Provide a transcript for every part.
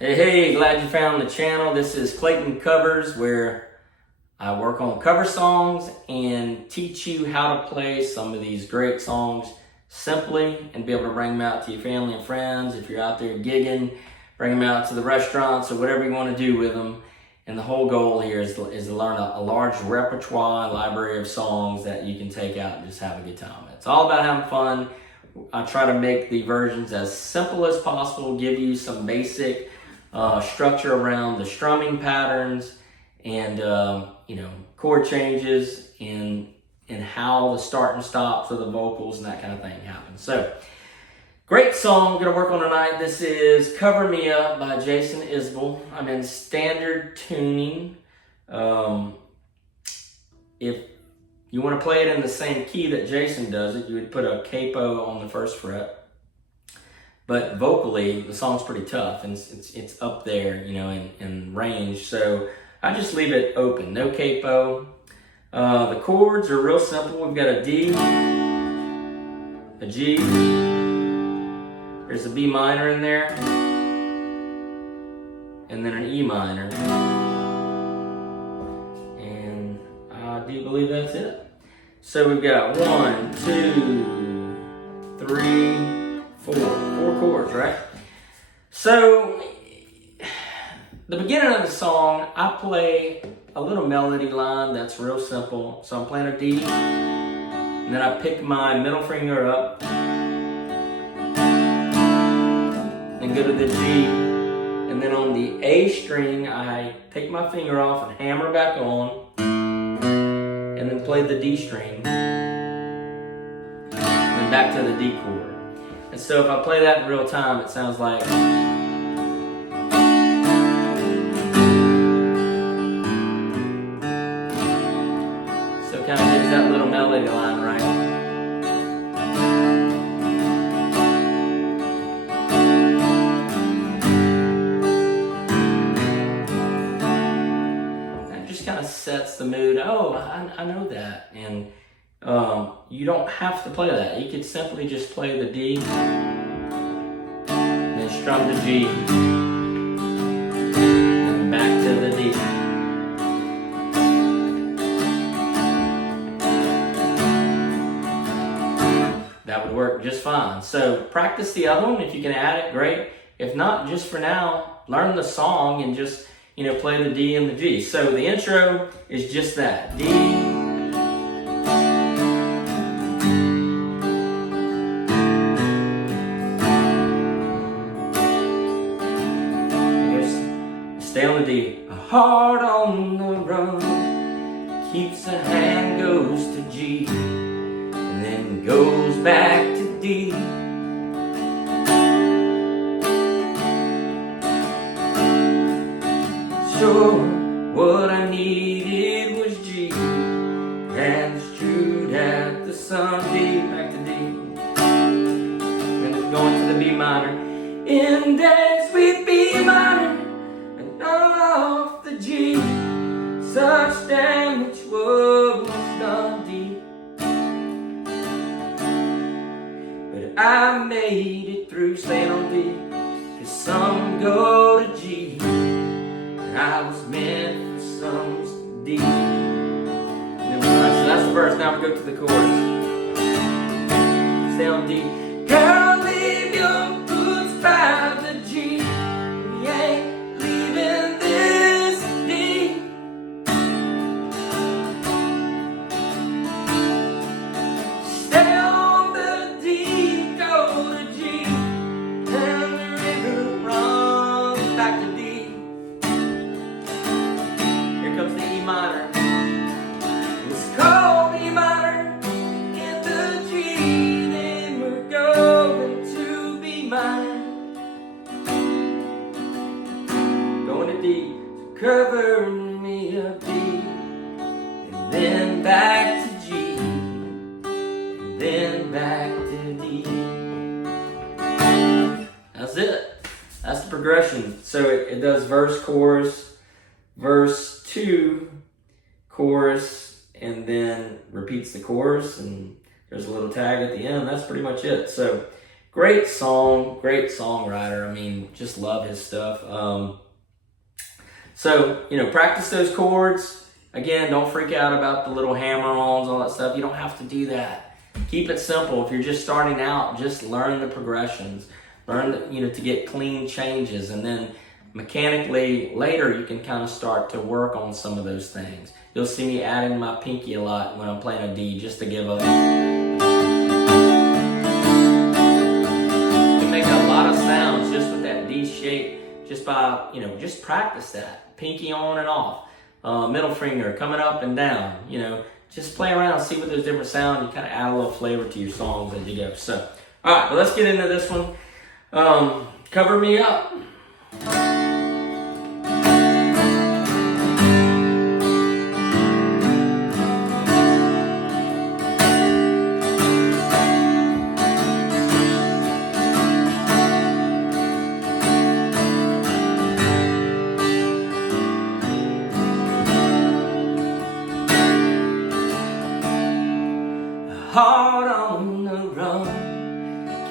Hey, glad you found the channel. This is Clayton Covers, where I work on cover songs and teach you how to play some of these great songs simply and be able to bring them out to your family and friends. If you're out there gigging, bring them out to the restaurants or whatever you want to do with them. And the whole goal here is to learn a large repertoire and library of songs that you can take out and just have a good time. It's all about having fun. I try to make the versions as simple as possible, give you some basic structure around the strumming patterns and chord changes and how the start and stops of the vocals and that kind of thing happens. So, great song I'm going to work on tonight. This is Cover Me Up by Jason Isbell. I'm in standard tuning. If you want to play it in the same key that Jason does it, you would put a capo on the first fret. But vocally, the song's pretty tough, and it's up there, in range. So I just leave it open, no capo. The chords are real simple. We've got a D, a G, there's a B minor in there, and then an E minor. And I do believe that's it. So we've got 1, 2, 3, 4 chords, right? So, the beginning of the song, I play a little melody line that's real simple. So I'm playing a D, and then I pick my middle finger up, and go to the G, and then on the A string, I take my finger off and hammer back on, and then play the D string, and then back to the D chord. And so if I play that in real time, it sounds like. So it kind of gives that little melody line, right? That just kind of sets the mood. Oh, I know that. And you don't have to play that. You could simply just play the D, and then strum the G, and back to the D. That would work just fine. So practice the other one. If you can add it, great. If not, just for now, learn the song and just play the D and the G. So the intro is just that. D, stay on the D. A heart on the run keeps a hand, goes to G, and then goes back to D. Sure, what I needed was G, hands chewed at the sun. D, back to D, and it's going to the B minor. In days with B minor, off the G, such damage was done. D, but I made it through, staying on D, 'cause some go to G, and I was meant for some D. So that's the verse. Now we go to the chorus. Stay on D. Girl, leave your boots by the G. We ain't leaving this D. Stay on the D, go to G, and the river runs back to D. Here comes the E minor. It's called E minor in the G, then we're going to B minor. D, cover me up D, and then back to G, and then back to D. That's it. That's the progression. So it does verse, chorus, verse 2, chorus, and then repeats the chorus, and there's a little tag at the end. That's pretty much it. So Great song, great songwriter. I mean, just love his stuff. So, practice those chords. Again, don't freak out about the little hammer-ons, all that stuff. You don't have to do that. Keep it simple. If you're just starting out, just learn the progressions. Learn, to get clean changes. And then mechanically, later, you can kind of start to work on some of those things. You'll see me adding my pinky a lot when I'm playing a D, just to give a... make a lot of sounds just with that D shape, just by, just practice that. Pinky on and off, middle finger coming up and down, just play around, see what those different sounds, you kind of add a little flavor to your songs as you go. So, all right, well, let's get into this one. Cover Me Up. Heart on the run,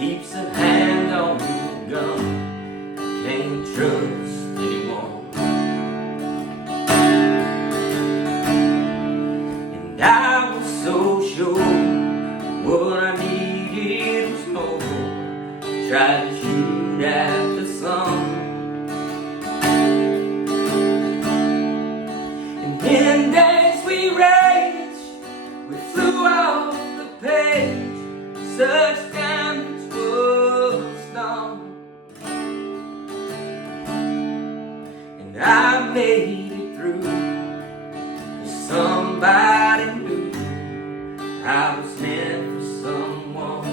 keeps a hand on the gun, can't trust anyone. And I was so sure what I needed was more, tried to shoot at the sun. And in days we raged, we flew off page, such damage was done, and I made it through, 'cause somebody knew I was meant for someone.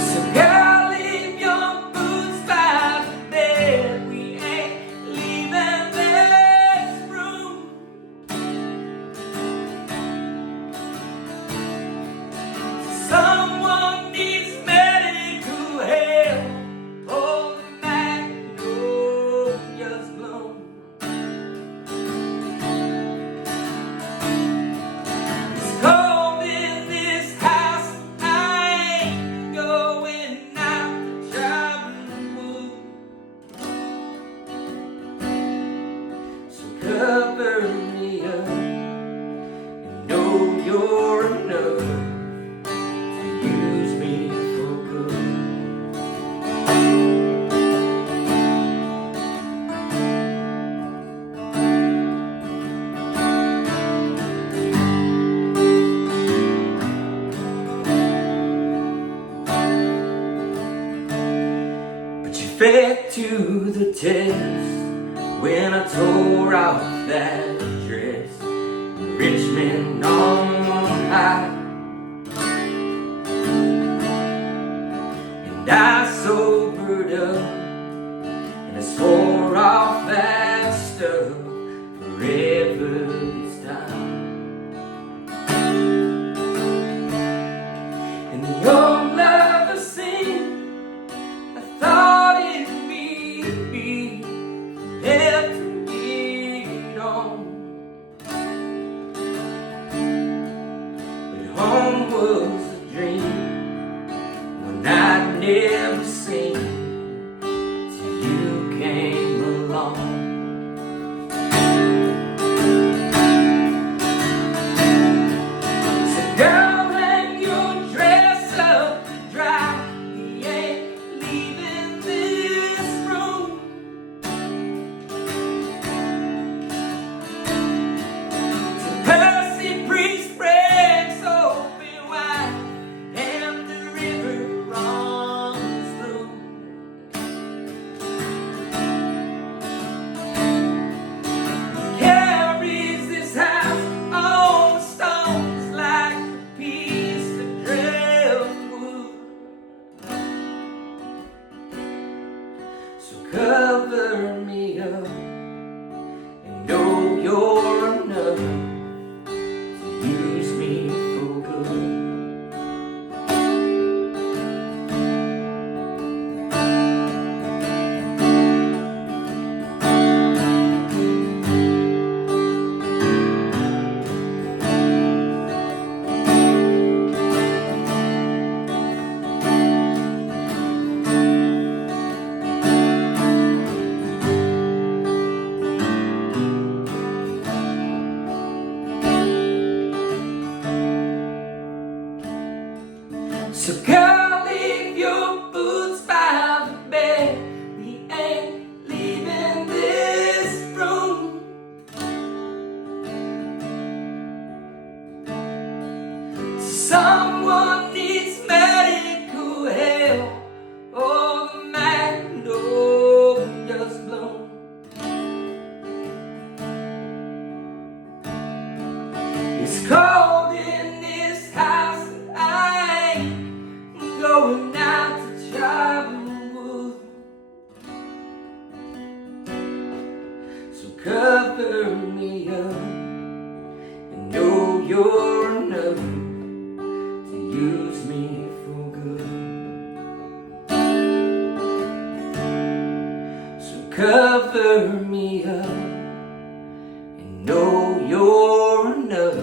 So girl, leave your boots by the bed, we ain't leaving there. Someone needs medical help. Oh, the magnolias bloom. It's cold in this house. I ain't going out to travel the wood. So cover me up and know you're enough. Fed to the test when I tore off that dress in Richmond on high, and I sobered up and I swore off that stuff forever this time. And the old lover sing, I thought home was a dream, one I'd never seen, So girl, leave your boots by the bed. We ain't leaving this room. Someone needs medical help. Oh, the magnolia's bloom. It's cold in this house and I ain't going out to chop wood. So cover me up and know you're enough to use me for good. So cover me up and know you're enough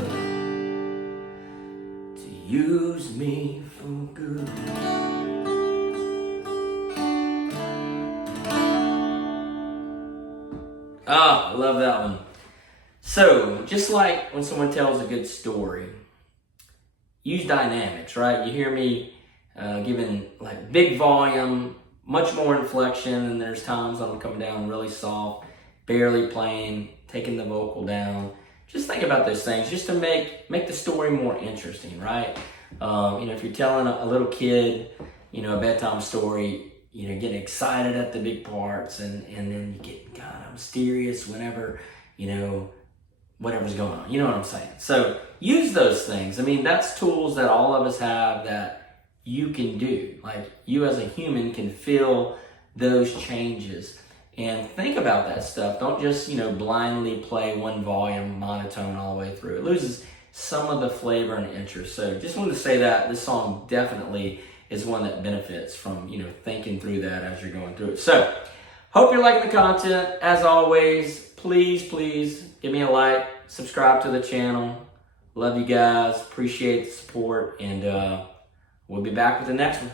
to use me for good. Ah, I love that one. So, just like when someone tells a good story, use dynamics, right? You hear me giving like big volume, much more inflection, and there's times I'm coming down really soft, barely playing, taking the vocal down. Just think about those things just to make the story more interesting, right? If you're telling a little kid, a bedtime story, getting excited at the big parts, and then you get kind of mysterious whenever, whatever's going on. You know what I'm saying? So use those things. I mean, that's tools that all of us have that you can do. Like, you as a human can feel those changes. And think about that stuff. Don't just, blindly play one volume monotone all the way through. It loses some of the flavor and interest. So just wanted to say that this song definitely is one that benefits from, thinking through that as you're going through it. So, hope you're liking the content. As always, please give me a like, subscribe to the channel. Love you guys. Appreciate the support. And we'll be back with the next one.